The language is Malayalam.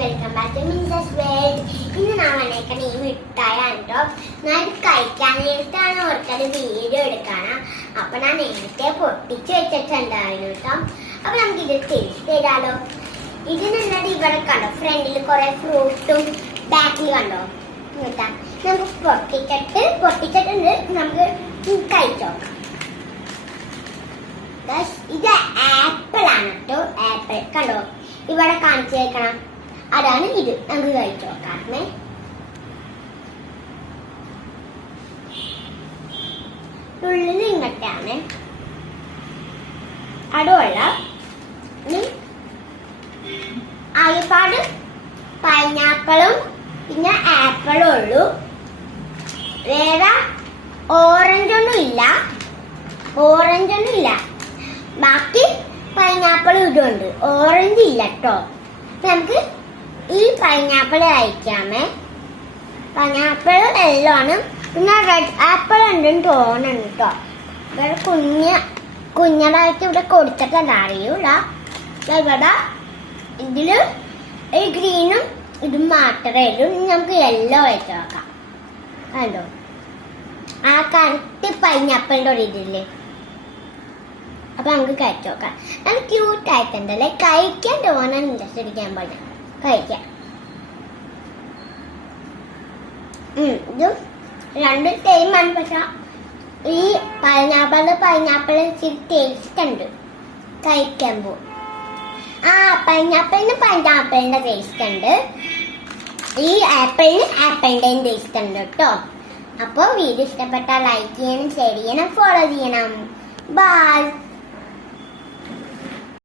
Welcome back to Minsa's world. ഇന്ന് ഞാൻ വന്നേക്കണ ഈ മിഠായാണ് കേട്ടോ. ഞാൻ കഴിക്കാനായിട്ടാണ് ഓർത്തത് വീഡിയോ എടുക്കാനാ. അപ്പൊ ഞാൻ നേരത്തെ പൊട്ടിച്ച് വെച്ചിട്ടുണ്ടായിരുന്നു കേട്ടോ. അപ്പൊ നമുക്ക് ഇത് ടേസ്റ്റ് ചെയ്താലോ. ഇതിനുള്ളത് ഇവിടെ കണ്ടോ, ഫ്രണ്ടിൽ കുറെ ഫ്രൂട്ടും ബാക്കിൽ കണ്ടോ കേട്ടാ. നമുക്ക് പൊട്ടിച്ചിട്ടുണ്ട്. നമുക്ക് കഴിച്ചോക്കാം. ഇത് ആപ്പിൾ ആണ് കേട്ടോ. ആപ്പിൾ കണ്ടോ ഇവിടെ കാണിച്ചു വെക്കണം. അതാണ് ഇത്. നമുക്ക് കഴിച്ചു നോക്കാമേ. ഉള്ളിൽ ഇങ്ങോട്ടാണ് അടുള്ള ആകെപ്പാട് പൈനാപ്പിളും പിന്നെ ആപ്പിളും ഉള്ളൂ. വേറെ ഓറഞ്ചൊന്നും ഇല്ല. ബാക്കി പൈനാപ്പിൾ ഇതുണ്ട്, ഓറഞ്ച് ഇല്ല കേട്ടോ. നമുക്ക് ഈ പൈനാപ്പിൾ കഴിക്കാമേ. പൈനാപ്പിൾ എല്ലോ ആണ്. പിന്നെ റെഡ് ആപ്പിൾ ഉണ്ടെന്ന് തോന്നുന്നുണ്ട് കേട്ടോ. ഇവിടെ കുഞ്ഞതായിട്ട് ഇവിടെ കൊടുത്തിട്ടല്ല, അറിയൂല. ഇവിടെ ഇതില് ഈ ഗ്രീനും ഇതും മാത്രമേ ഉള്ളൂ. നമുക്ക് യെല്ലോ വെച്ച് നോക്കാം. കണ്ടോ ആ കറുത്ത് പൈനാപ്പിളിന്റെ ഒരു ഇതില്ലേ. അപ്പൊ നമുക്ക് കഴിച്ചു നോക്കാം. നല്ല ക്യൂട്ട് ആയിട്ടുണ്ടല്ലേ. കഴിക്കാൻ തോന്നാൻ ഇൻട്രസ്റ്റ് അടിക്കാൻ പോലെ കഴിക്കാം. ഇതും രണ്ടും സെയിമാണ്. പക്ഷെ ഈ പൈനാപ്പിൾ ഇച്ചിരി ടേസ്റ്റ് ഉണ്ട് കഴിക്കുമ്പോ. പൈനാപ്പിളിന്റെ ടേസ്റ്റ് ഉണ്ട്. ഈ ആപ്പിളിന്റെയും ടേസ്റ്റ് ഉണ്ട് കേട്ടോ. അപ്പൊ വീഡിയോ ഇഷ്ടപ്പെട്ടാൽ ലൈക്ക് ചെയ്യണം, ഷെയർ ചെയ്യണം, ഫോളോ ചെയ്യണം. ബൈ.